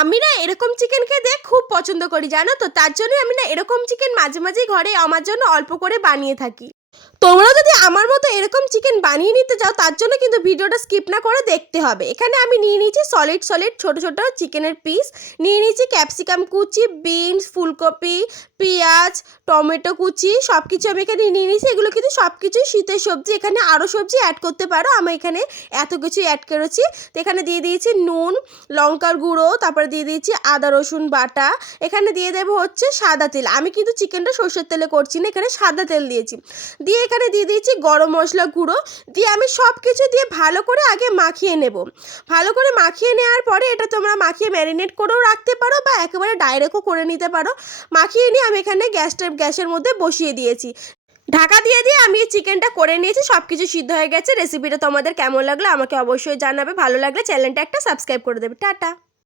আমি না এরকম চিকেন খেতে খুব পছন্দ করি জানো তো, তার জন্যই আমি না এরকম চিকেন মাঝে মাঝেই ঘরে আমার জন্য অল্প করে বানিয়ে থাকি। তোমরা যদি আমার মতো এরকম চিকেন বানিয়ে নিতে চাও তার জন্য কিন্তু ভিডিওটা স্কিপ না করে দেখতে হবে। এখানে আমি নিয়ে নিয়েছি সলিড সলিড ছোট ছোট চিকেনের পিস, নিয়ে নিয়েছি ক্যাপসিকাম কুচি, বিনস, ফুলকপি, পেঁয়াজ, টমেটো কুচি, সব কিছু আমি এখানে নিয়ে নিয়েছি। এগুলো কিন্তু সব কিছুই শীতের সবজি, এখানে আরও সবজি অ্যাড করতে পারো, আমি এখানে এত কিছু অ্যাড করেছি। তো এখানে দিয়ে দিয়েছি নুন, লঙ্কার গুঁড়ো, তারপরে দিয়ে দিয়েছি আদা রসুন বাটা, এখানে দিয়ে দেবো হচ্ছে সাদা তেল। আমি কিন্তু চিকেনটা সর্ষের তেলে করছি না, এখানে সাদা তেল দিয়েছি। দিয়ে এখানে দিয়ে দিয়েছি গরম মশলা গুঁড়ো, দিয়ে আমি সব কিছু দিয়ে ভালো করে আগে মাখিয়ে নেব। ভালো করে মাখিয়ে নেওয়ার পরে এটা তোমরা মাখিয়ে ম্যারিনেট করেও রাখতে পারো বা একেবারে ডাইরেক্টও করে নিতে পারো। মাখিয়ে নিয়ে আমি এখানে গ্যাসের মধ্যে বসিয়ে দিয়েছি। ঢাকা দিয়ে দিয়ে আমি এই চিকেনটা করে নিয়েছি, সব কিছু সিদ্ধ হয়ে গেছে। রেসিপিটা তোমাদের কেমন লাগলো আমাকে অবশ্যই জানাবে, ভালো লাগলে চ্যানেলটা একটা সাবস্ক্রাইব করে দেবে। টাটা।